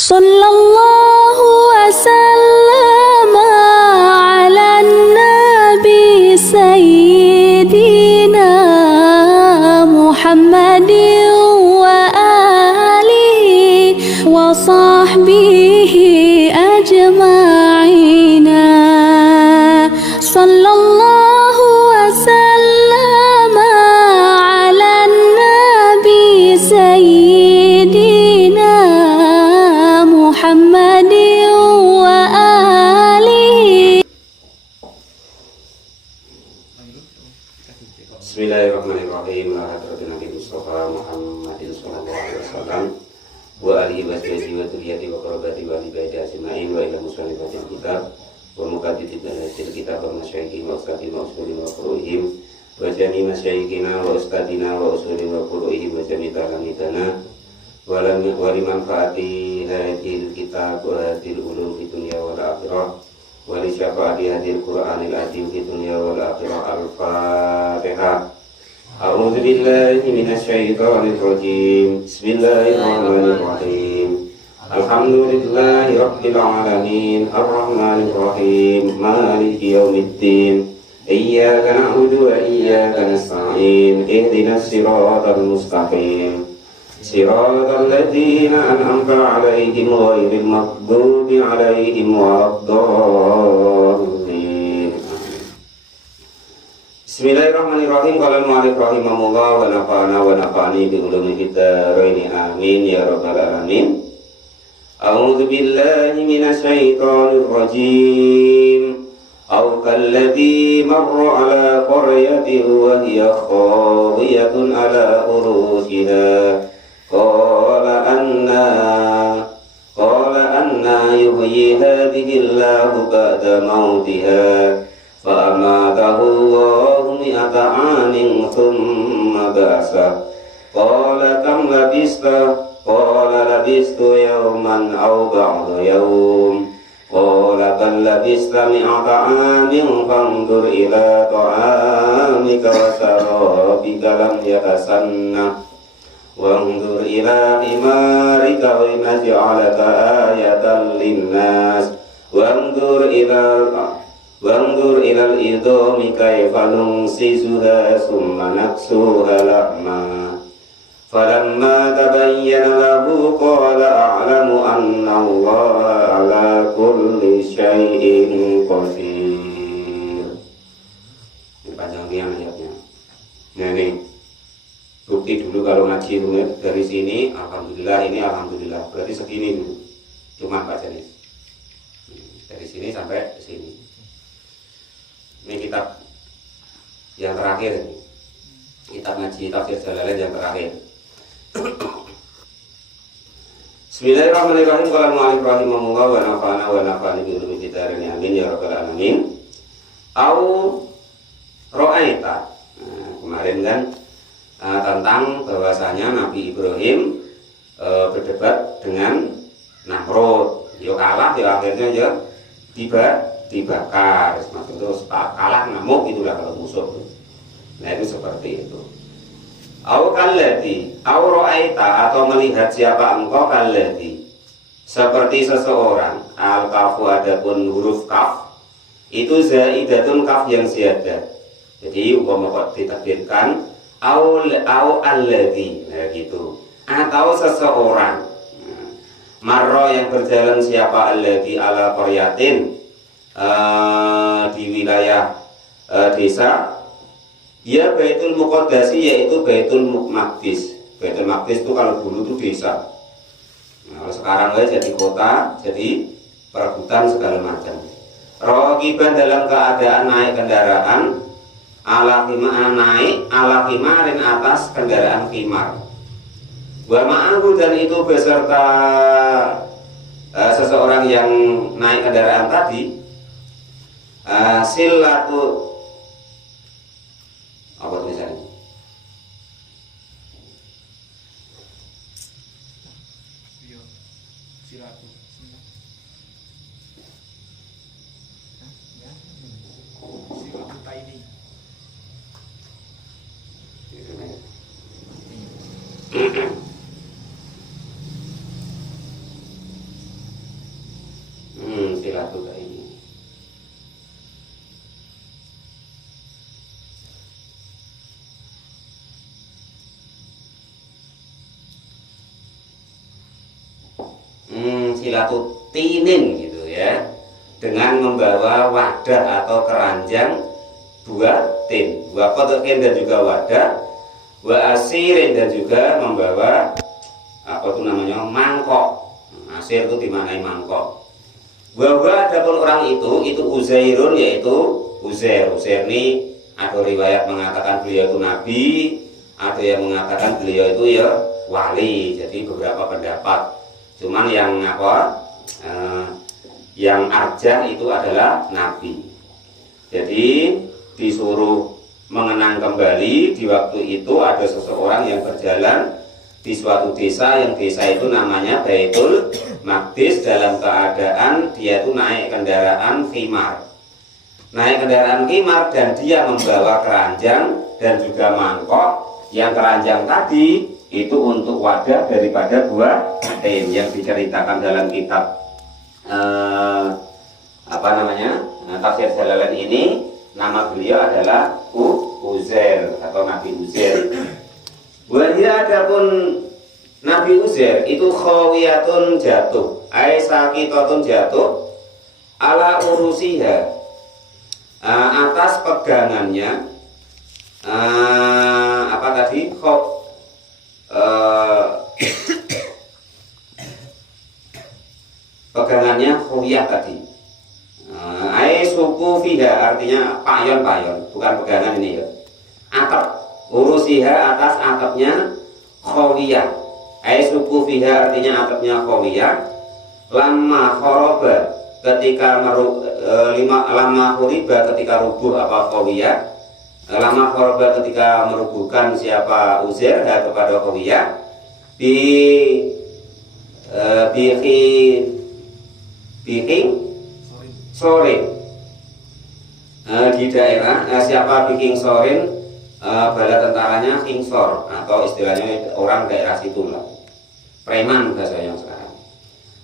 Sallallahu wasallam ala nabi sayyidina Muhammadin wa alihi wa sahbihi ajma'ina. Sallallahu wasallam ala nabi sayyidina Muhammadin wa alihi. Bismillahirrahmanirrahim. Hadratin Nabi Mustafa Muhammadin sallallahu alaihi wasallam wa alihi wa sahbihi wa dzurriyyati wa qarabati wa ibadi ajmain wa ila musannifatil kitab wa muqaddimatil kitab wa masyayikhin wa ustadina wa usulin wa furu'ihim wa jami masyayikhina wa ustadina wa usulin wa furu'ihim wa jami talamidana wa liman fa'ati hadil kitab wa hadil ulum fi dunya wal akhirah wa li syafa'ati hadil qur'anil azim fi dunya wal akhirah. Al-Fatihah. A'udzu billahi minasy syaithanir rajim. Bismillahirrahmanirrahim. Alhamdulillahi rabbil alamin, arrahmanir rahim, maliki yaumiddin. Iyyaka na'budu wa iyyaka nasta'in. Ihdinas siratal mustaqim. Siratal ladzina an'amta 'alaihim ghairil maghdubi 'alaihim waladdallin. Bismillahirrahmanirrahim. Qala al-mu'allif rahimahullah wa nafa'ana wa nafa'ani bi ulumi fid dharain amin ya rabbal alamin. A'udzu billahi minasy syaithanir rajim. Aw kalladzi marra 'ala qaryatin wa hiya khawiyatun 'ala urushiha qala anna yuhyi hadhihi Allahu ba'da mautiha fa amatahu Allahu mi'ata 'amin thumma ba'atha qala kam labista qala labistu yawman aw ba'da yawm qala bal labista mi'ata 'amin fanzur ila ta'amika wa sharabika lam yatasanna wanzur ila himarika wa naj'alaka ayatan linnas wanzur ila al-idhami kayfa nunsisuha summa naksuha lahma falamma tabayyana lahu qala a'lamu anna Allaha ala kulli syai'in qadir. Ini panjangnya ayatnya. Nah ini bukti dulu kalau ngaji dari sini, alhamdulillah, ini alhamdulillah, berarti segini dulu, cuma Pak Janis. Dari sini sampai ke sini. Ini kitab yang terakhir, kitab ngaji tafsir Jalalain yang terakhir. Bismillahirrahmanirrahim. Qala al-mu'allif rahimahullah wa nafa'ana wa nafa'ani bi ulumi fid dharain amin ya rabbal alamin. Au ra'aita. Kemarin kan tentang bahwasanya Nabi Ibrahim berdebat dengan Namrud. Yo kalah, yo akhirnya yo dibakar. Semakin terus kalah ngamuk itulah kalau musuh. Nah itu seperti itu. Au kalladzi, au ra'aita, atau melihat siapa engkau, kalladzi, seperti seseorang. Al-kafu adapun huruf kaf itu zaidatun, kaf yang ziyadah. Jadi umpama kok ditakdirkan au alladzi, nah gitu. Atau seseorang. Marro yang berjalan siapa, alladzi ala qaryatin, di wilayah desa. Ya Baitul Muqaddasi, yaitu Baitul Maqdis. Baitul Maqdis itu kalau dulu itu desa. Nah, kalau sekarang jadi kota, jadi perebutan segala macam. Raqiban, dalam keadaan naik kendaraan, naik ala himarin, atas kendaraan khimar. Wa ma'ahu, dan itu beserta seseorang yang naik kendaraan tadi, silatu, apa tulisannya? Silatu. Silatu taini. silatul ini. Silatutinin gitu ya, dengan membawa wadah atau keranjang buah tin, buah kotokin dan juga wadah, wa asirin dan juga membawa apa itu namanya mangkok. Asir itu dimaknai mangkok. Bahwa adapun orang itu Uzairun, yaitu Uzair. Uzair ini ada riwayat mengatakan beliau itu nabi, ada yang mengatakan beliau itu ya wali. Jadi beberapa pendapat. Cuman yang yang arjah itu adalah nabi. Jadi disuruh mengenang kembali di waktu itu ada seseorang yang berjalan di suatu desa, yang desa itu namanya Baitul Maqdis, dalam keadaan dia itu naik kendaraan khimar. Naik kendaraan khimar dan dia membawa keranjang dan juga mangkok. Yang keranjang tadi itu untuk wadah daripada buah tin yang diceritakan dalam kitab Tafsir Jalalain ini. Nama beliau adalah Uzair atau Nabi Uzair. Wahia adapun Nabi Uzair itu khawiyatun jatuh, aisakitatun jatuh, ala urusiha, atas pegangannya, apa tadi? Pegangannya khawiyah tadi. Suku fiha artinya payon-payon, bukan pegangan ini ya. Atap, urusiha atas atapnya khawiyah. Suku fiha artinya atapnya khawiyah. Lama khoroba ketika lama khuriba ketika rubuh apa khawiyah. Lama khoroba ketika merubuhkan siapa Uzair kepada khawiyah. Biking sore di daerah siapa biking sorin bala tentaranya kingsor atau istilahnya orang daerah situ lah, preman bahasanya sekarang.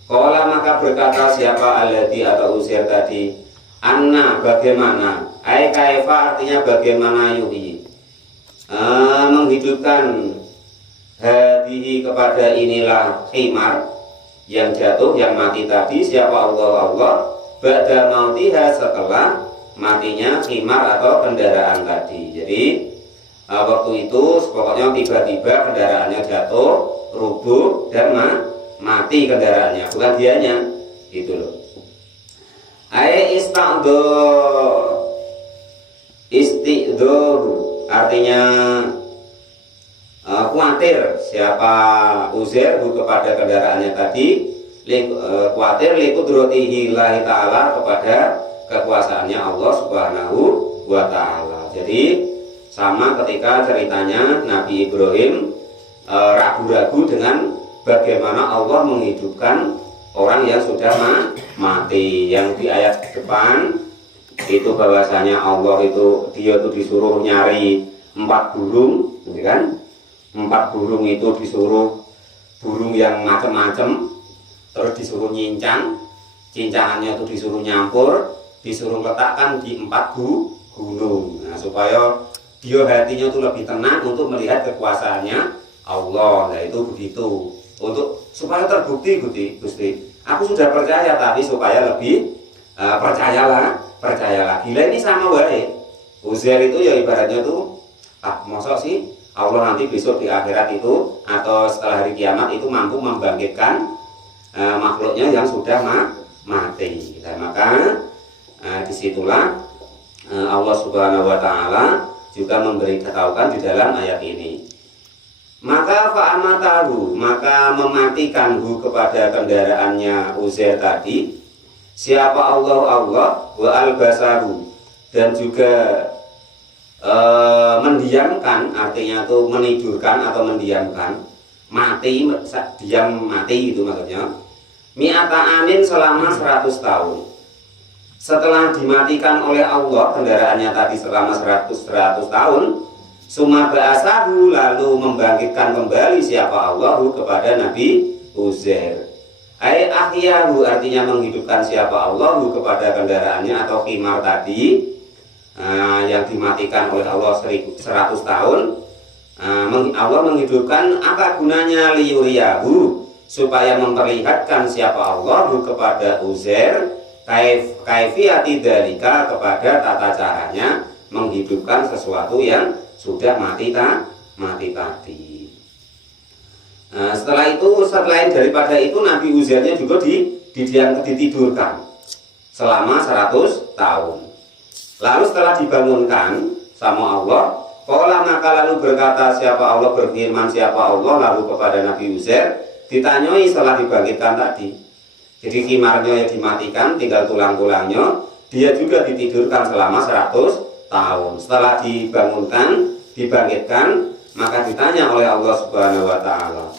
Qala maka berkata siapa alladhi atau Uzair tadi, anna bagaimana, ai kaifa artinya bagaimana yuhi, menghidupkan hadihi kepada inilah khimar yang jatuh yang mati tadi, siapa Allah ba'da mautiha setelah matinya khimar atau kendaraan tadi. Jadi waktu itu pokoknya tiba-tiba kendaraannya jatuh, rubuh dan mati kendaraannya, bukan dianya, gitu loh. Istiqdohu artinya khawatir siapa Uzair kepada kendaraannya tadi, khawatir liqudratihi lillahi ta'ala kepada kekuasaannya Allah Subhanahu wa ta'ala. Jadi sama ketika ceritanya Nabi Ibrahim ragu-ragu dengan bagaimana Allah menghidupkan orang yang sudah mati. Yang di ayat depan itu bahwasanya Allah itu dia itu disuruh nyari 4 burung, gitu kan? 4 burung itu disuruh burung yang macam-macam, terus disuruh nyincang, cincangannya itu disuruh nyampur, disuruh letakkan di 4 gunung. Nah, supaya dia hatinya itu lebih tenang untuk melihat kekuasaannya Allah. Nah, itu begitu. Untuk supaya terbukti Gusti, aku sudah percaya, tapi supaya lebih percayalah. Gila ini sama wae. Uzair itu ya ibaratnya tuh mosok sih Allah nanti besok di akhirat itu atau setelah hari kiamat itu mampu membangkitkan makhluknya yang sudah mati. Nah, maka disitulah Allah Subhanahu wa ta'ala juga memberitahukan di dalam ayat ini. Maka fa'amatahu, maka mematikanhu kepada kendaraannya Uzair tadi siapa Allah wa albasahu, dan juga mendiamkan, artinya itu menidurkan atau mendiamkan, mati, diam mati itu maksudnya, mi'ata amin selama 100 tahun. Setelah dimatikan oleh Allah kendaraannya tadi selama 100 tahun, summa ba'asahu, lalu membangkitkan kembali siapa Allah kepada Nabi Uzair. Ai ahyahu artinya menghidupkan siapa Allah kepada kendaraannya atau khimar tadi yang dimatikan oleh Allah 100 tahun. Allah menghidupkan apa gunanya liyuriyahu supaya memperlihatkan siapa Allah kepada Uzair kaifiyati dzalika kepada tata caranya menghidupkan sesuatu yang sudah mati tadi. Setelah itu, selain daripada itu Nabi Uzairnya juga ditidurkan selama 100 tahun. Lalu setelah dibangunkan sama Allah, qala maka lalu berkata siapa Allah, berfirman siapa Allah lalu kepada Nabi Uzair, ditanyai setelah dibangkitkan tadi. Jadi khimarnya yang dimatikan, tinggal tulang-tulangnya, dia juga ditidurkan selama 100 tahun. Setelah dibangkitkan, maka ditanya oleh Allah Subhanahu wa taala,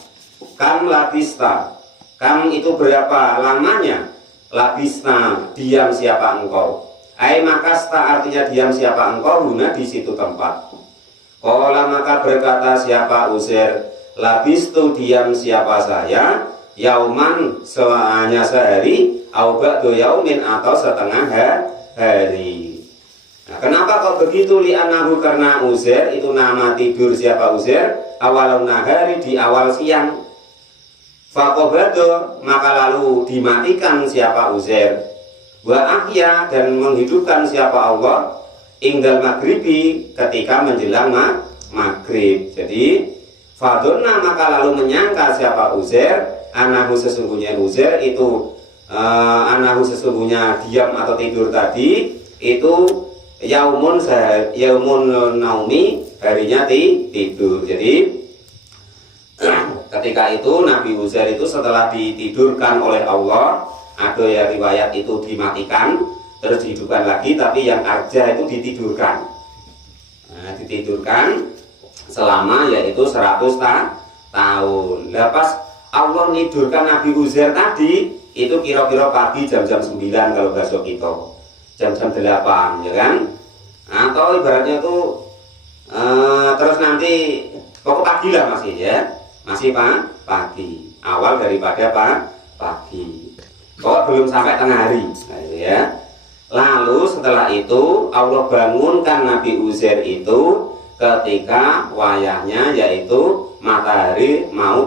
kam labista, kam itu berapa lamanya? Labista, diam siapa engkau? Ai makasta artinya diam siapa engkau guna di situ tempat. Qala maka berkata siapa Uzair, labistu diam siapa saya, yauman hanya sehari, au ba'du yaumin atau setengah hari. Nah, kenapa kok begitu? Li'anahu karena Uzair itu nama tidur siapa Uzair awal nahari di awal siang. Faqobado maka lalu dimatikan siapa Uzair. Wa ahya dan menghidupkan siapa Allah inggal maghribi ketika menjelang maghrib. Jadi fadonna maka lalu menyangka siapa Uzair anahu sesungguhnya Uzair itu anahu sesungguhnya diam atau tidur tadi itu yaumun naumi harinya tidur. Jadi ketika itu Nabi Uzair itu setelah ditidurkan oleh Allah, ada ya riwayat itu dimatikan terus dihidupkan lagi, tapi yang arja itu ditidurkan. Ditidurkan selama yaitu 100 tahun. Lepas Allah nidurkan Nabi Uzair tadi itu kira-kira pagi jam-jam 9 kalau bahasa kita, jam-jam 8 ya kan, atau ibaratnya itu terus nanti pokok pagi lah masih ya, masih pagi, awal daripada pagi, kok belum sampai tengah hari, nah itu ya. Lalu setelah itu Allah bangunkan Nabi Uzair itu ketika wayahnya yaitu matahari mau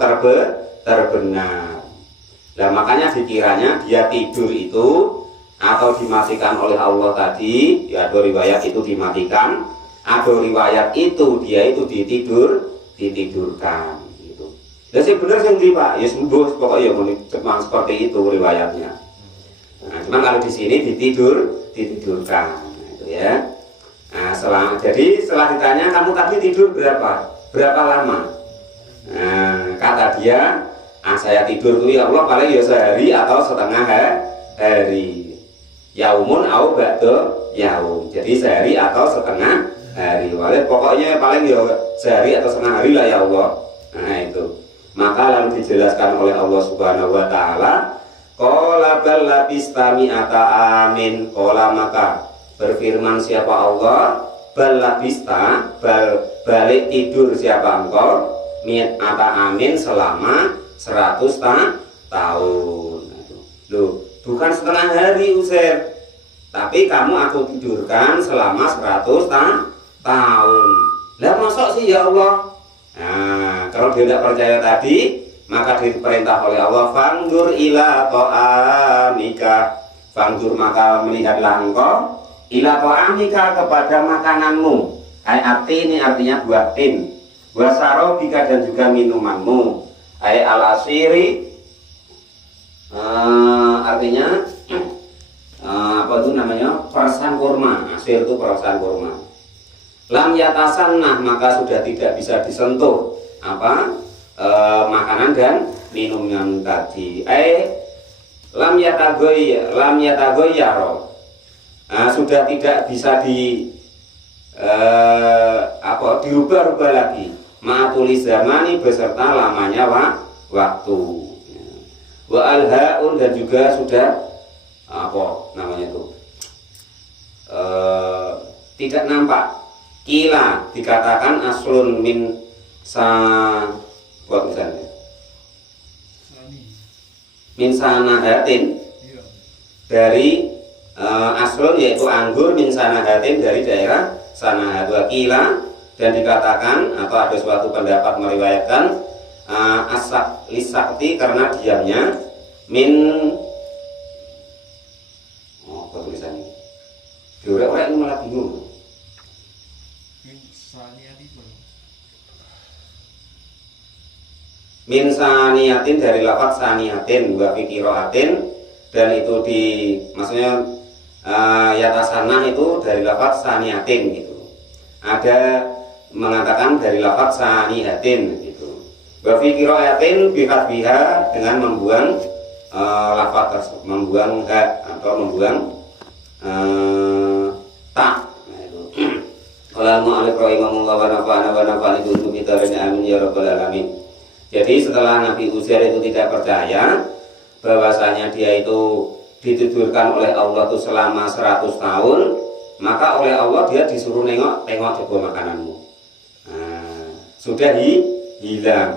terbenam. Nah makanya dikiranya dia tidur itu atau dimatikan oleh Allah tadi, ya ada riwayat itu dimatikan, ada riwayat itu dia itu ditidurkan. Dan sih benar sih Pak, ya sembuh pokoknya memang seperti itu riwayatnya. Nah, cuman kalau di sini ditidurkan, itu ya. Nah, jadi setelah ditanya kamu tadi tidur berapa lama? Nah, kata dia, saya tidur tuh ya Allah paling ya sehari atau setengah hari. Yaumun au ba'da yaum. Jadi sehari atau setengah hari. Pokoknya paling ya sehari atau setengah hari lah ya Allah. Nah itu. Maka lalu dijelaskan oleh Allah Subhanahu wa taala, qala bal labista mi'ata amin. Qala maka berfirman siapa Allah, bal labista balik tidur siapa engkau mi'ata amin selama 100 tahun. Loh, bukan setengah hari Uzair, tapi kamu aku tidurkan selama 100 tahun. Lah masuk sih ya Allah. Nah, kalau dia tidak percaya tadi, maka diperintah oleh Allah, fangdur ila ta'amika, fangdur maka melihatlah engkau ila ta'amika kepada makananmu. Ayati ini artinya buah tin, buah sarobika dan juga minumanmu. Ay al asiri artinya apa itu namanya, perasan kurma. Asir itu perasan kurma. Lam yatasannah maka sudah tidak bisa disentuh makanan dan minumnya tadi. Lam yatagoyyaro sudah tidak bisa dirubah-rubah lagi. Ma'atuli zamani beserta lamanya waktu. Wa alhaun dan juga sudah tidak nampak. Kila dikatakan aslun min buat misalnya min sanahatin Iya. dari aslun yaitu anggur, min sanahatin dari daerah Sanahat. Wakila dan dikatakan atau ada suatu pendapat meriwayatkan asak lisakti karena diamnya min apa tulisannya diorek-orek ini malah bingung. Insaniati belum. Min saniyatin dari lafaz saniyatin wa fikiroatin, dan itu di maksudnya yatasanah itu dari lafaz saniyatin gitu. Ada mengatakan dari lafaz saniyatin gitu. Wa fikiroatin biha dengan membuang lafaz tersebut, membuang ha atau membuang ta. Nah itu. Qala al-mu'allif rahimahullah wa nafa'ana bi dzikrihi amin ya rabbal alamin. Jadi setelah Nabi Uzair itu tidak percaya bahwasanya dia itu ditidurkan oleh Allah itu selama 100 tahun, maka oleh Allah dia disuruh tengok coba makananmu. Sudah hilang.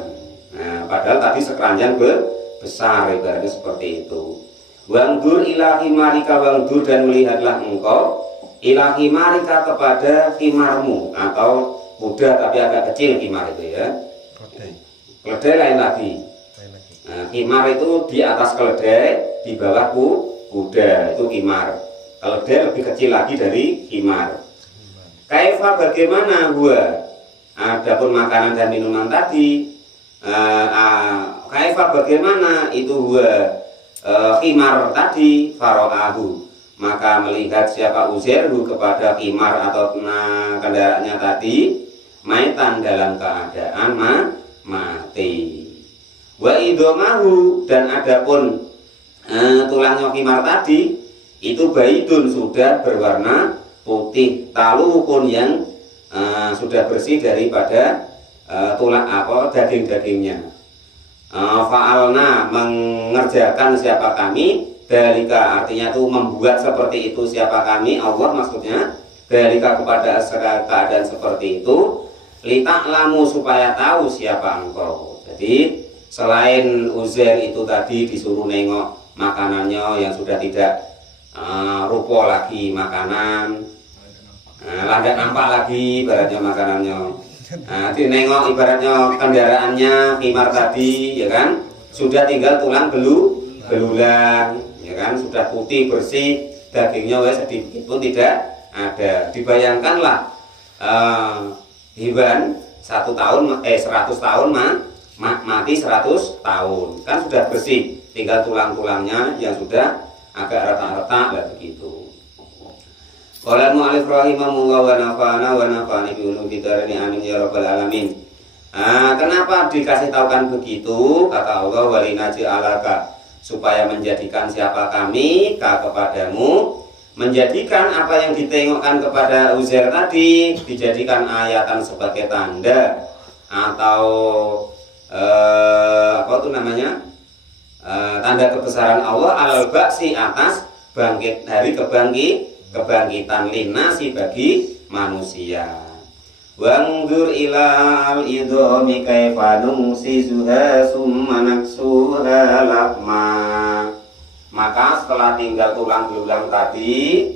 Padahal tadi sekeranjang besar, ibaratnya seperti itu. Wangdur ilahi marika, wangdur dan melihatlah engkau ilahi marika kepada himarmu atau kuda tapi agak kecil himar itu ya. Keledai lain lagi. Himar itu di atas keledai, di bawah kuda, itu himar. Keledai lebih kecil lagi dari himar. Kaifa bagaimana gua? Adapun makanan dan minuman tadi, kaifa bagaimana itu gua himar tadi faro'ahu, maka melihat siapa Uzairhu kepada himar atau kendaraannya tadi maitan dalam keadaan mati. Wa idomahu dan adapun tulangnya himar tadi itu baidun sudah berwarna putih, talukun yang sudah bersih daripada tulang daging-dagingnya. Fa'alna mengerjakan siapa kami, dalika artinya itu membuat seperti itu siapa kami, Allah maksudnya, dalika kepada keadaan seperti itu, lita'lamu supaya tahu siapa engkau. Jadi selain Uzair itu tadi disuruh nengok makanannya yang sudah tidak rupo lagi makanan, tidak nampak lagi ibaratnya makanannya. Nengok ibaratnya kendaraannya himar tadi, ya kan, sudah tinggal tulang belulang, ya kan, sudah putih bersih, dagingnya sedikit pun tidak ada. Dibayangkanlah hewan 100 tahun mati 100 tahun, kan sudah bersih, tinggal tulang-tulangnya yang sudah agak retak-retak lah begitu. Qala al-mu'allif rahimahullah wa nafa'ani bi ulumi dzikrihi amin ya rabbal alamin. Kenapa dikasih tahukan begitu? Kata Allah, walinaji alaka, supaya menjadikan siapa kami kepadamu, menjadikan apa yang ditengokkan kepada Uzair tadi dijadikan ayatan sebagai tanda atau apa itu namanya, tanda kebesaran Allah alal ba'si atas bangkit hari kebangkitan linasi bagi manusia. Wangdur ilal idhomi kaifa nungsizuha summa naksuha lahma. Maka setelah tinggal tulang belulang tadi,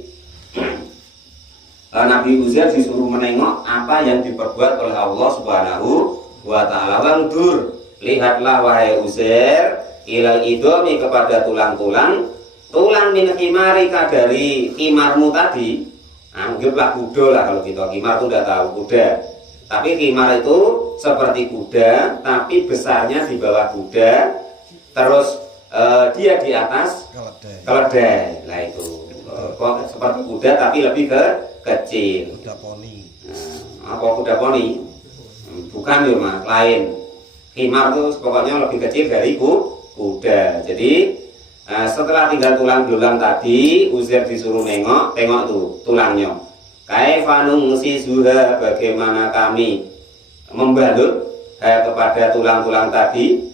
Nabi Uzair disuruh menengok apa yang diperbuat oleh Allah Subhanahu wa ta'ala. Wangdur, lihatlah wahai Uzair, ilal idhomi kepada tulang-tulang min himarika dari himarmu tadi. Anggaplah kuda lah, kalau kita himar itu udah tahu kuda, tapi himar itu seperti kuda tapi besarnya di bawah kuda, terus dia di atas keledai lah itu. Seperti kuda tapi lebih kecil. Kuda poni. Apa kuda poni? Bukan ya mas, lain. Himar itu pokoknya lebih kecil dari kuda. Jadi setelah tinggal tulang belulang tadi, Uzair disuruh tengok tuh tulangnya. Kaifa nungsizuha, bagaimana kami membalut kepada tulang-tulang tadi.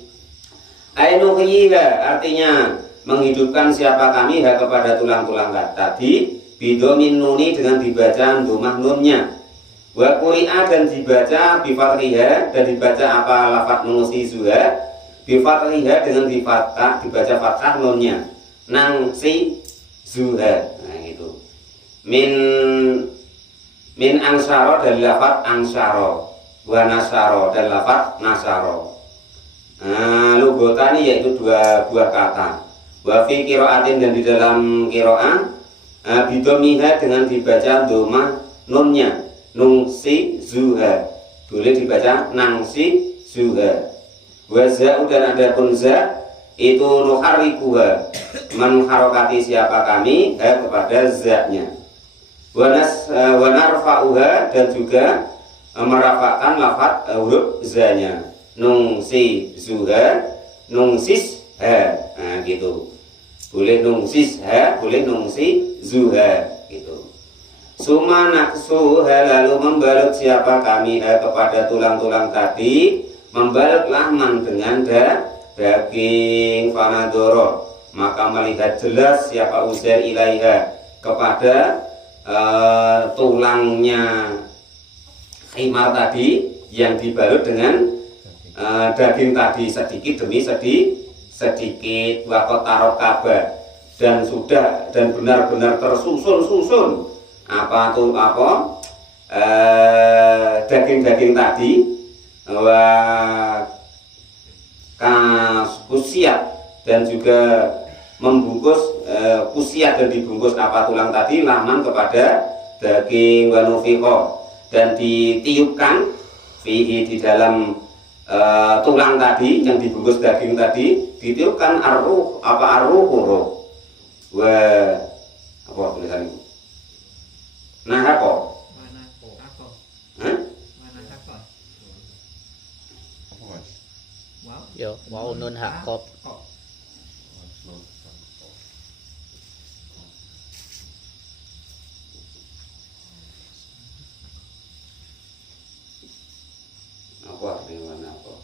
Ainuhiha artinya menghidupkan siapa kami kepada tulang-tulang tadi. Bidomin nuni dengan dibaca domah nunnya. Wa quri'a dan dibaca bifathiha, dan dibaca apa lafaz nungsizuha Bifathiha dengan dibaca fathah nunnya. Nang si zuha. Nah gitu. Min ansaro dan lafaz ansaro. Wa nasaro dan lafaz nasaro. Lugotani yaitu dua buah kata. Wa fi qiraatin dan di dalam qiraah bidomiha dengan dibaca doma nunnya. Nung si zuha. Boleh dibaca nang si zuha. Wa za'u dan ada pun za itu nuharikuha, mengharokati siapa kami kepada za-nya. Wa narfa'uha dan juga merafakkan lafaz huruf za-nya. Nung si zuha, nung sis ha. Nah gitu. Boleh nung sis ha, boleh nung si zuha gitu. Suma naksuha lalu membalut siapa kami kepada tulang-tulang tadi, membalut lahman dengan daging fanadoro, maka melihat jelas siapa Uzair ilaiha kepada tulangnya khimar tadi yang dibalut dengan daging tadi sedikit demi sedikit wakot tarot kabar dan sudah dan benar-benar tersusun daging-daging tadi kusiat dan juga membungkus kusiat dan dibungkus tulang tadi laman kepada daging wanufiqo dan ditiupkan fihi di dalam tulang tadi yang dibungkus daging tadi ditiupkan arruh wa apa tulisan itu nah apa Yo, wow nun hakop. Apa dengan apa?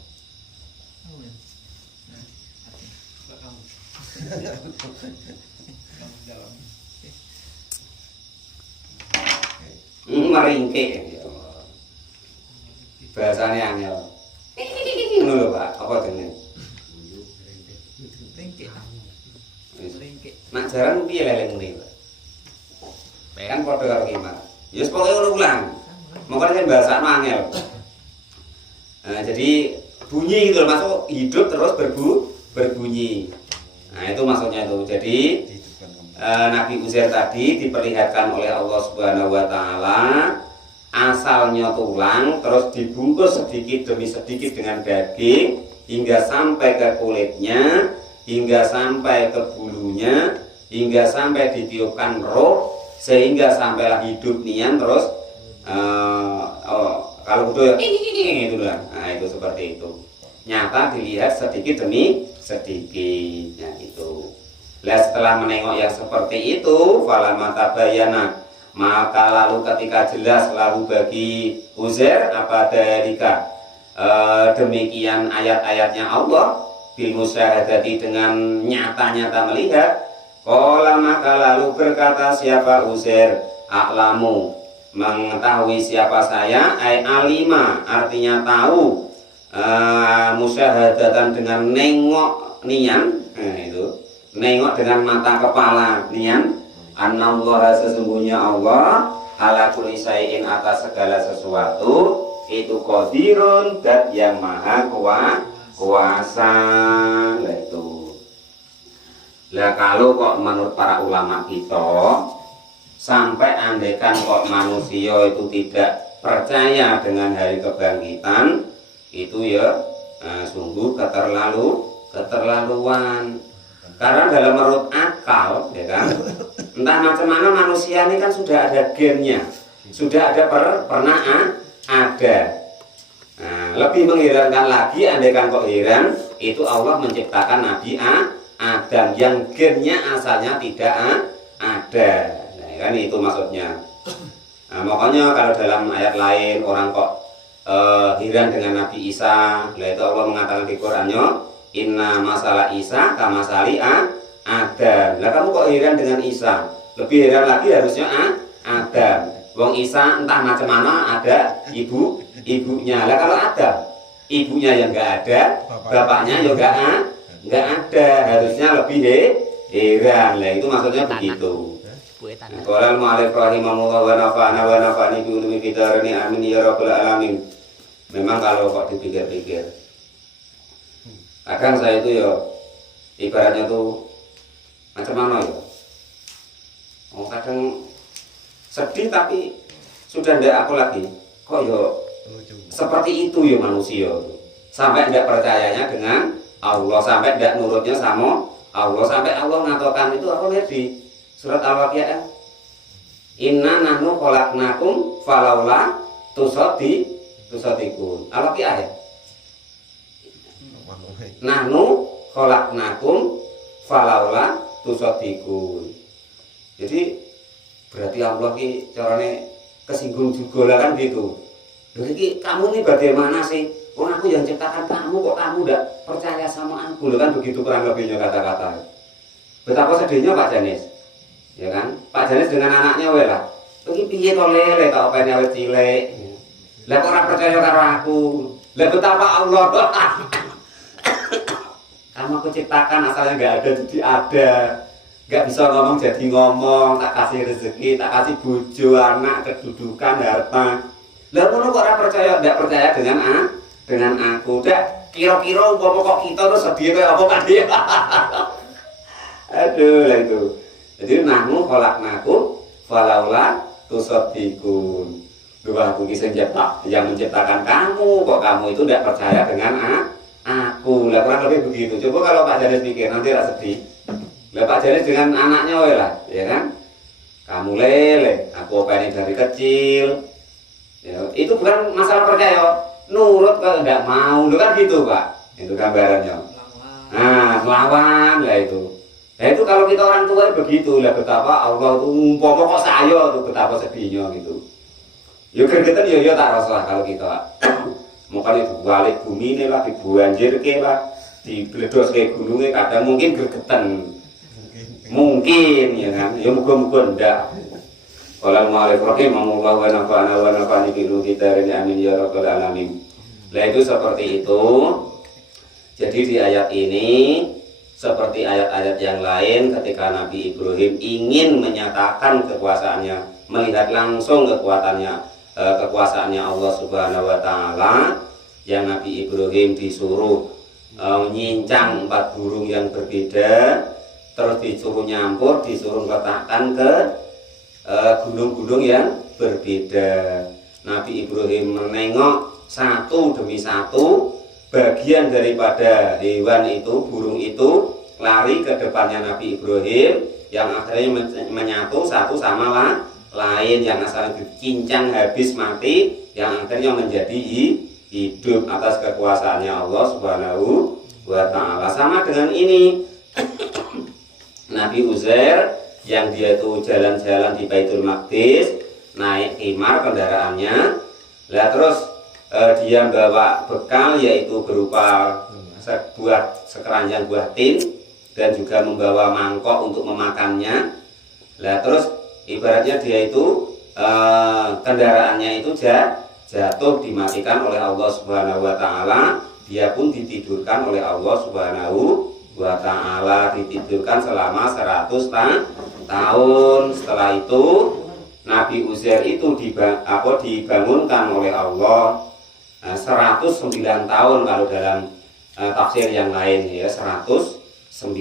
Meringke ya. Bahasanya angel. Ngono lho, Pak. Apa jenenge? Ringke. Nak jaran piye leleng mriki, Pak? Kan padha karo kimat. Ya pokoke ngono ulang. Monggo kan bahasane angel. Nah, jadi bunyi gitu masuk hidup terus berbunyi. Nah, itu maksudnya itu. Jadi Nabi Uzair tadi diperlihatkan oleh Allah Subhanahu wa taala asalnya tulang terus dibungkus sedikit demi sedikit dengan daging hingga sampai ke kulitnya, hingga sampai ke bulunya, hingga sampai ditiupkan roh sehingga sampailah hidup nian terus kalau betul itu lah. Nah, itu seperti itu. Nyata dilihat sedikit demi sedikit. Nah, gitu. Lah setelah menengok yang seperti itu, falamata bayana, maka lalu ketika jelas lalu bagi Uzair apa dalika demikian ayat-ayatnya Allah bil musyahadati dengan nyata-nyata melihat, qala maka lalu berkata siapa Uzair, a'lamu mengetahui siapa saya, ai alima artinya tahu, musyahadatan dengan nengok nian, nah itu nengok dengan mata kepala nian, annallaha sesungguhnya Allah ala kulli syai'in atas segala sesuatu itu qadirun dat yang maha kuasa. Lah itu. Lah kalau kok menurut para ulama kita sampai andaikan kok manusia itu tidak percaya dengan hari kebangkitan itu ya sungguh keterlaluan. Karena dalam menurut akal, ya kan, entah macam mana manusia ini kan sudah ada gennya, sudah ada pernah ada. Nah, lebih mengherankan lagi, andaikan kok heran, itu Allah menciptakan Nabi Adam yang gennya asalnya tidak ada. Nah, kan itu maksudnya. Nah, makanya kalau dalam ayat lain orang kok heran dengan Nabi Isa, itu Allah mengatakan di Qurannya, inna masalah Isa kamasali Adam. Lah kamu kok heran dengan Isa? Lebih heran lagi harusnya Adam. Wong Isa entah macam mana ada ibunya. Lah kalau Adam ibunya yang nggak ada, bapaknya juga nggak ada, harusnya lebih heran. Lah itu maksudnya begitu. Buat tanah. Qala al-mu'allif rahimahullah wa nafa'ani bi ulumi fitarani amin ya rabbal alamin. Memang kalau kok dipikir-pikir, kadang saya itu ya ibaratnya tuh macam mana ya? Oh, kadang sedih tapi sudah tidak aku lagi. Kok ya seperti itu ya manusia. Sampai tidak percayanya dengan Allah, sampai tidak nurutnya sama Allah, sampai Allah mengatakan itu aku lihat di surat Al-Waqiah, inna nahnu khalaqnakum falaula tusaddiqun. Al-Waqiah ya. Nahnu khalaqnakum falaula tusaddiqun. Jadi berarti Allah ki carane kesinggung juga lah kan gitu. Jadi kamu nih bagaimana sih? Oh aku yang ciptakan kamu kok kamu tidak percaya sama aku, kan begitu kurang lebihnya kata-kata. Betapa sedihnya Pak Janis. Ya kan, Pak Janis dengan anaknya wae lah. Iki piye to lele tak opene awet cilik. Lah kok ora percaya karo aku. Lah betapa Allah. Kamu aku ciptakan asalnya enggak ada jadi ada. Enggak bisa ngomong jadi ngomong, tak kasih rezeki, tak kasih bojo, anak, kedudukan, harta. Lah ngono kok ora percaya, enggak percaya dengan aku. Dak kira-kira umpama kok kita terus sedih kaya apa kan dia. Aduh lah itu. Jadi nahnu khalaqnakum falaula tusaddiqun. Dua aku kisah yang menciptakan kamu, kok kamu itu tidak percaya dengan aku. Lah kurang lebih begitu. Coba kalau Pak Janis mikir nanti tak sedih. Lah Pak Janis dengan anaknya wae lah, ya kan? Kamu lele, aku pengen dari kecil. Ya, itu bukan masalah percaya, nurut kalau tidak mau, itu kan gitu Pak. Itu gambarannya. Nah, melawan lah itu. Nah itu kalau kita orang tua begitu lah, betapa Allah itu umpama kok saya tuh betapa sedihnya gitu. Ya gregetan ya tak rasa kalau kita. Mungkin itu balik bumi ini lah, dibanjir ke lah, dibeledos ke gunungnya kadang mungkin gregetan. Mungkin ya kan, ya muka-muka ndak. Kalau mu'alif rahimahullah wa nafa'ani bi ulumi fitarani amin ya rabbal alamin. Lah itu seperti itu. Jadi di ayat ini seperti ayat-ayat yang lain ketika Nabi Ibrahim ingin menyatakan kekuasaannya, melihat langsung kekuasaannya Allah Subhanahu wa taala, yang Nabi Ibrahim disuruh nyincang 4 burung yang berbeda, terus disuruh nyampur, disuruh letakkan ke gunung-gunung yang berbeda. Nabi Ibrahim menengok satu demi satu bagian daripada hewan itu, burung itu lari ke depannya Nabi Ibrahim, yang akhirnya menyatu satu sama lain, yang asalnya dicincang habis mati, yang akhirnya menjadi hidup atas kekuasaannya Allah Subhanahu wa taala. Sama dengan ini Nabi Uzair, yang dia itu jalan-jalan di Baitul Maqdis, naik himar kendaraannya, lah terus dia bawa bekal yaitu berupa sekeranjang buah tin, dan juga membawa mangkok untuk memakannya. Lah terus ibaratnya dia itu kendaraannya itu jatuh, dimatikan oleh Allah Subhanahu wa taala. Dia pun ditidurkan oleh Allah Subhanahu wa taala, ditidurkan selama 100 tahun. Setelah itu Nabi Uzair itu dibangunkan oleh Allah 109 tahun kalau dalam tafsir yang lain ya, 109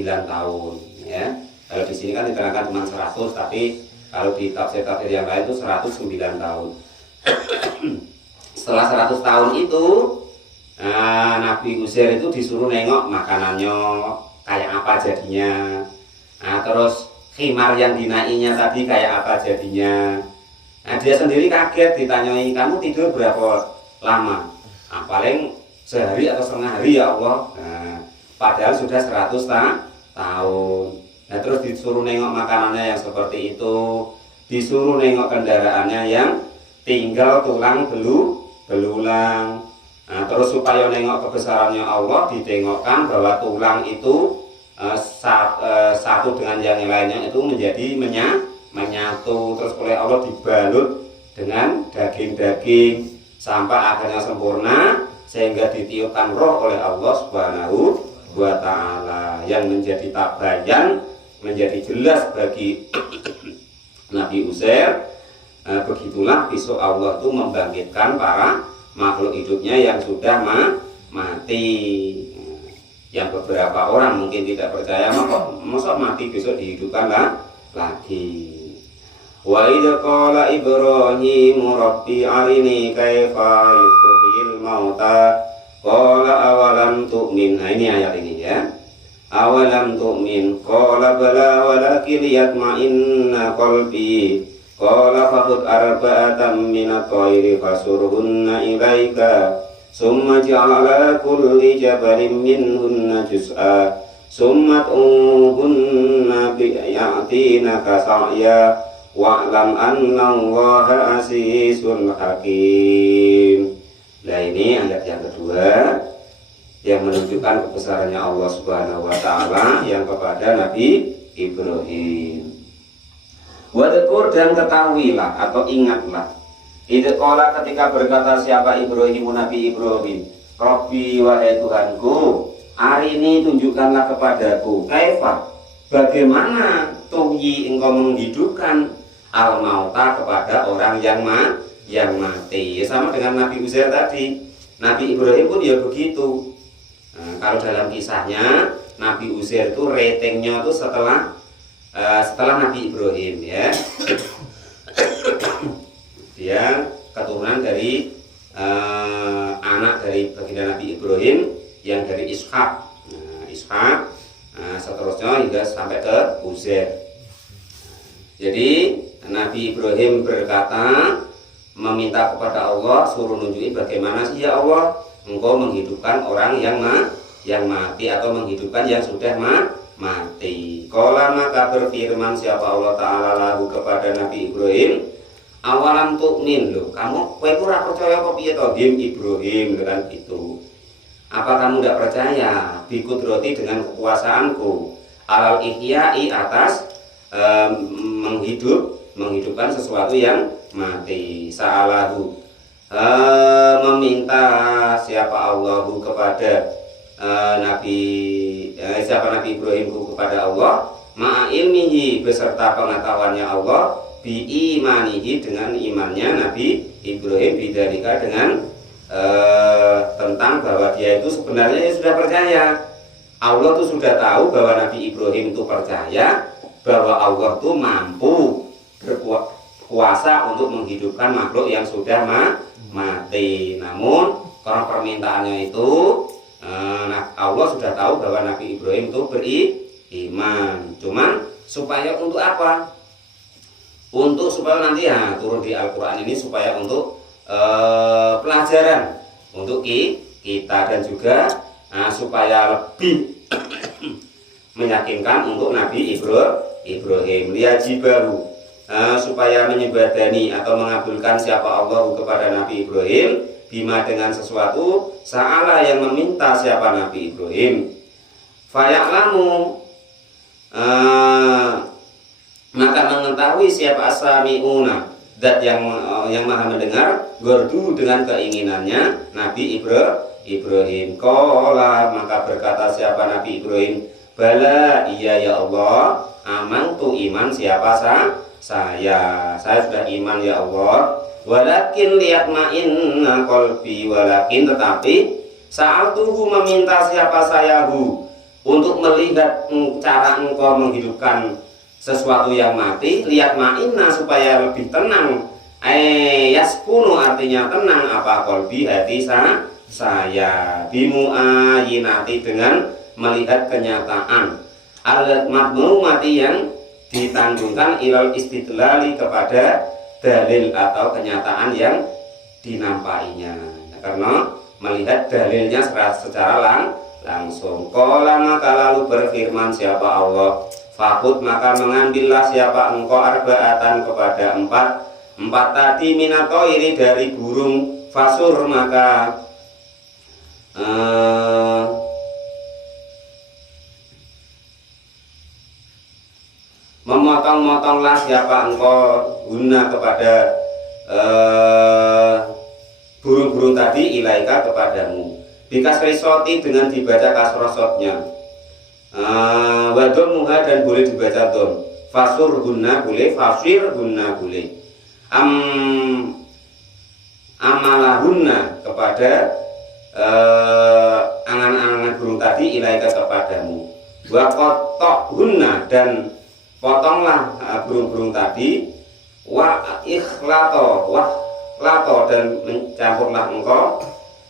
tahun ya. Kalau di sini kan diterangkan cuma 100, tapi kalau di tafsir-tafsir yang lain itu 109 tahun. Setelah 100 tahun itu Nabi Uzair itu disuruh nengok makanannya kayak apa jadinya. Terus khimar yang dinainya tadi kayak apa jadinya. Dia sendiri kaget, ditanyai, kamu tidur berapa lama? Paling sehari atau setengah hari ya Allah. Padahal sudah 100 tahun. Nah terus disuruh nengok makanannya yang seperti itu, disuruh nengok kendaraannya yang tinggal tulang belulang. Nah, terus supaya nengok kebesarannya Allah, ditengokkan bahwa tulang itu satu dengan yang lainnya itu menjadi menyatu, terus oleh Allah dibalut dengan daging-daging sampai akhirnya sempurna sehingga ditiupkan roh oleh Allah Subhanahu wa ta'ala yang menjadi tabayan, menjadi jelas bagi Nabi Uzair. Begitulah besok Allah itu membangkitkan para makhluk hidupnya yang sudah mati. Yang beberapa orang mungkin tidak percaya, masa mati besok dihidupkan lagi. Wa idza qala Ibrahim rabbi arini kaifa yuhyil mauta qala awalam tu'min. Nah, ini ayat ini ya. Awalam tu'min qala bala walakin yatma'inna qalbi qala fakhudh arba'atan minat tayri fasurhunna ilaika summa ja'ala kulli jabalin minhunna juz'a summa tuhunna bi'atinaka sa'ya wa'lam anna allaha azizun hakim. Nah, ini ayat yang kedua yang menunjukkan kebesarannya Allah Subhanahu wa ta'ala yang kepada Nabi Ibrahim. Wadkur, dan ketahuilah atau ingatlah, idza qala, ketika berkata siapa Ibrahim, Nabi Ibrahim, Rabbi, wahai Tuhanku, arini, tunjukkanlah kepadaku, kaifa, bagaimana tuhyi, engkau menghidupkan al mauta, kepada orang yang mati. Ya, sama dengan Nabi Uzair tadi. Nabi Ibrahim pun ya begitu. Nah, kalau dalam kisahnya Nabi Uzair itu ratingnya itu setelah Nabi Ibrahim ya. Dia keturunan dari anak dari baginda Nabi Ibrahim yang dari Ishak. Nah, Ishak seterusnya hingga sampai ke Uzair. Jadi Nabi Ibrahim berkata, meminta kepada Allah, suruh nunjukin bagaimana sih ya Allah engkau menghidupkan orang yang mati atau menghidupkan yang sudah mati. Qala, maka berfirman siapa Allah Ta'ala lahu kepada Nabi Ibrahim, awalam tu'min, loh kamu ora percaya apa piye to Ibrahim, kan gitu. Apa kamu tidak percaya bikudrati, dengan kekuasaanku, alal ihya'i, atas menghidupkan sesuatu yang mati. Sa'alahu, meminta siapa Allahu kepada siapa Nabi Ibrahimku kepada Allah, ma'a ilmihi, beserta pengetahuannya Allah, bi imanihi, dengan imannya Nabi Ibrahim, bidzalika, dengan tentang bahwa dia itu sebenarnya sudah percaya. Allah tuh sudah tahu bahwa Nabi Ibrahim itu percaya bahwa Allah tuh mampu berkuasa untuk menghidupkan makhluk yang sudah mati. Namun karena permintaannya itu Allah sudah tahu bahwa Nabi Ibrahim itu beriman. Cuman supaya untuk apa? Untuk supaya nanti turun di Al-Quran ini, supaya untuk pelajaran untuk kita, dan juga supaya lebih meyakinkan untuk Nabi Ibrahim, liyajibahu, supaya menyebadani atau mengabulkan siapa Allah kepada Nabi Ibrahim, bima, dengan sesuatu, sa'ala, yang meminta siapa Nabi Ibrahim, faya'lamu, maka mengetahui siapa as-sami'una, zat yang maha mendengar, gordu, dengan keinginannya Nabi Ibrahim. Qala, maka berkata siapa Nabi Ibrahim, bala, iya ya Allah, amantu, iman siapa saya sudah iman ya Allah, walakin liyatma'inna qalbi, walakin, tetapi, sa'altuhu, meminta siapa sayahu, untuk melihat cara engkau menghidupkan sesuatu yang mati, liyatma'inna, supaya lebih tenang, yaskunu, artinya tenang, apa, qalbi, hati saya, bimu'ayinati, dengan melihat kenyataan, alat mati yang ditanggungan, ilal istidlali, kepada dalil atau kenyataan yang dinampainya, karena melihat dalilnya secara langsung. Qala, maka lalu berfirman siapa Allah, fakut, maka mengambillah siapa engkau, arba'atan, kepada empat tadi, minatoiri, dari burung, fasur, maka memotong-motonglah siapa engkau, guna, kepada burung-burung tadi ilaika kepadamu. Bikasri soti dengan dibaca kasroh sotnya. Wadon muha dan boleh dibaca don. Fasur guna boleh, fasir guna boleh. Amalahunna kepada angan-angan burung tadi ilaika kepadamu. Wa kotok guna dan potonglah burung-burung tadi. Wa ikhlato dan mencampurlah engkau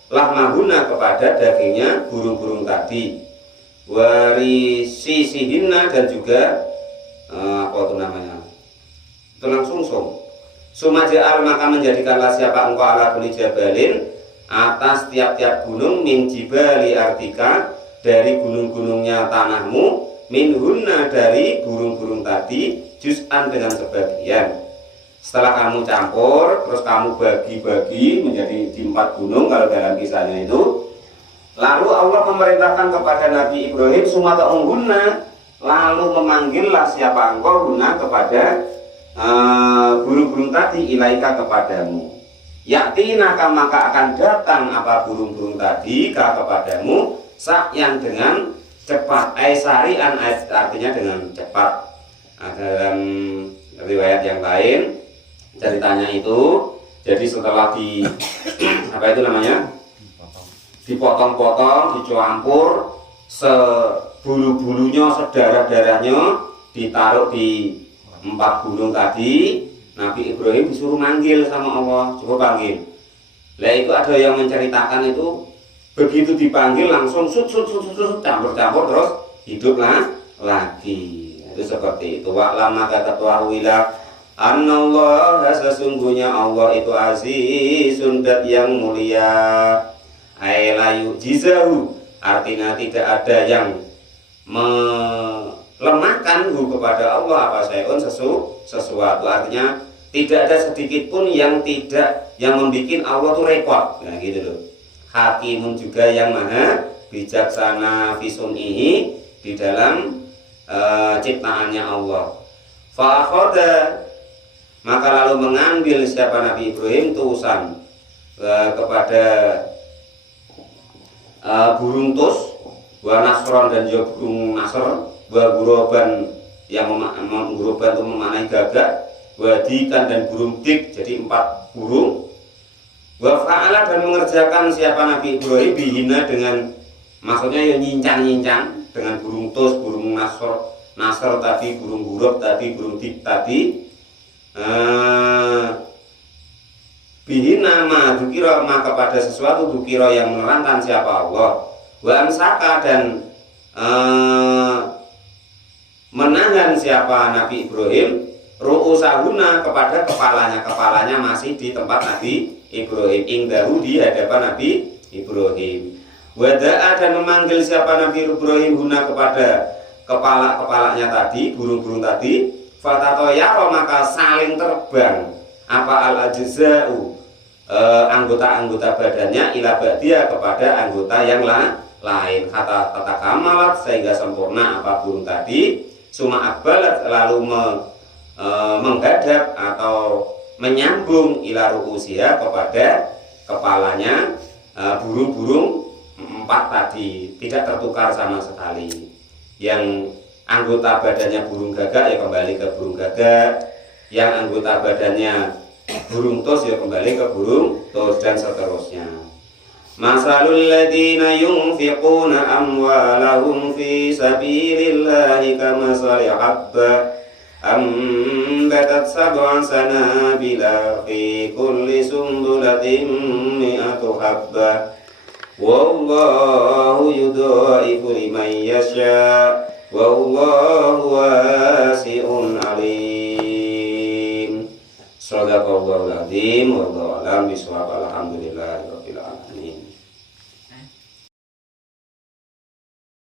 lahmahuna kepada dagingnya burung-burung tadi. Warisisihinna dan juga apa itu namanya, tulang sungsum. Sumaja'al maka menjadikanlah siapa engkau ala kulli jabalin atas tiap-tiap gunung min jibali artika dari gunung-gunungnya tanahmu, minhunna dari burung-burung tadi juz'an dengan sebagian. Setelah kamu campur terus kamu bagi-bagi menjadi di 4 gunung kalau dalam kisahnya itu. Lalu Allah memerintahkan kepada Nabi Ibrahim sumata ungguna, lalu memanggillah siapa engkau guna kepada burung-burung tadi ilaika kepadamu. Yaktinaka maka akan datang apa burung-burung tadi kepadamu sa'yan dengan cepat. Aisarian artinya dengan cepat. Dalam riwayat yang lain ceritanya itu, jadi setelah di apa itu namanya, dipotong-potong, dicampur, sebulu-bulunya, sedarah-darahnya ditaruh di 4 gunung tadi. Nabi Ibrahim disuruh manggil sama Allah, coba panggil. Lah itu ada yang menceritakan itu begitu dipanggil langsung campur-campur terus hiduplah lagi. Itu seperti itu. Wa lama kata wila annallah, sesungguhnya Allah itu azizun dat yang mulia. Ailayu jizahu, artinya tidak ada yang melemahkan kepada Allah apa sayun sesuatu, artinya tidak ada sedikit pun yang membuat Allah tuh repot. Nah gitu loh. Hakimun juga yang maha bijaksana fisunihi di dalam ciptaannya Allah. Fa'akhoda maka lalu mengambil siapa Nabi Ibrahim tusan kepada burung tus, wa nasron dan juga burung nasr, wa guroban yang guroban itu memanai gagak, wa dikan dan burung dik, jadi 4 burung. Wa fa'ala dan mengerjakan siapa Nabi Ibrahim bihina dengan, maksudnya ya nyincang-nyincang dengan burung tus, burung nasr tadi, burung gurob tadi, burung dik tadi. Bihina ma dukiro ma kepada sesuatu dukiro yang menerangkan siapa Allah. Wa amsaka dan menahan siapa Nabi Ibrahim ru'usahuna kepada kepalanya masih di tempat Nabi Ibrahim, ingdahu di hadapan Nabi Ibrahim. Wada'a dan memanggil siapa Nabi Ibrahim guna kepada kepalanya tadi, burung-burung tadi. Fatatoyaro maka saling terbang apa al-ajza'u anggota-anggota badannya ila ba'diyah kepada anggota yang lain. Kata kamalat sehingga sempurna apa burung tadi. Suma akbalat lalu menghadap atau menyambung ila ru'usiha kepada kepalanya burung-burung 4 tadi, tidak tertukar sama sekali. Yang anggota badannya burung gagak ya kembali ke burung gagak, yang anggota badannya burung tos ya kembali ke burung tos, dan seterusnya. Masalul ladina yunfiquna amwalahum fi sabilillahi kamasali habba ambatat sab'an sanabila fi kulli sumbulatin mi'atu habba wallahu yudha'ifu liman yasha wallahu wasi'un alim. Shadaqallahul azim. Wallahu a'lam bishawab. Alhamdulillah.